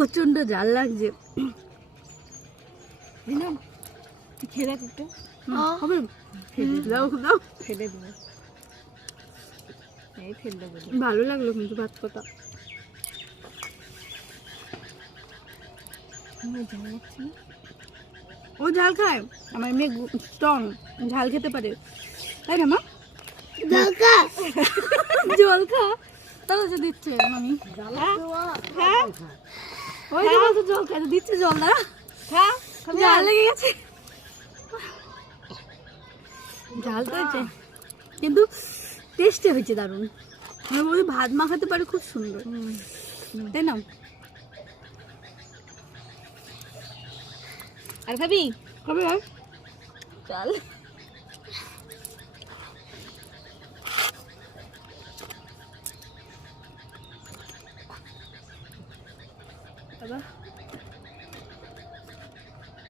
প্রচন্ড ঝাল লাগছে। খেয়ে দেখ একটু। হবে? দাও দাও। ফেলে দেবো, এই ফেলে দেবো। ভালো লাগলো কিন্তু ভাত কথা। ও ঝাল খায়, আমার মেয়ে স্ট্রং, ঝাল খেতে পারে, তাই না মা? জল খা, তাহলে যে দিচ্ছে মামি। হ্যাঁ ওই যে বলছে জল খাই, দিচ্ছে জল না, ঝাল লেগে গেছে। ঝাল তো হয়েছে কিন্তু টেস্টে হয়েছে দারুণ। আমি বলি ভাত মাখাতে পারে খুব সুন্দর, তাই না? আর খাবি? কবে আর চল। বাবা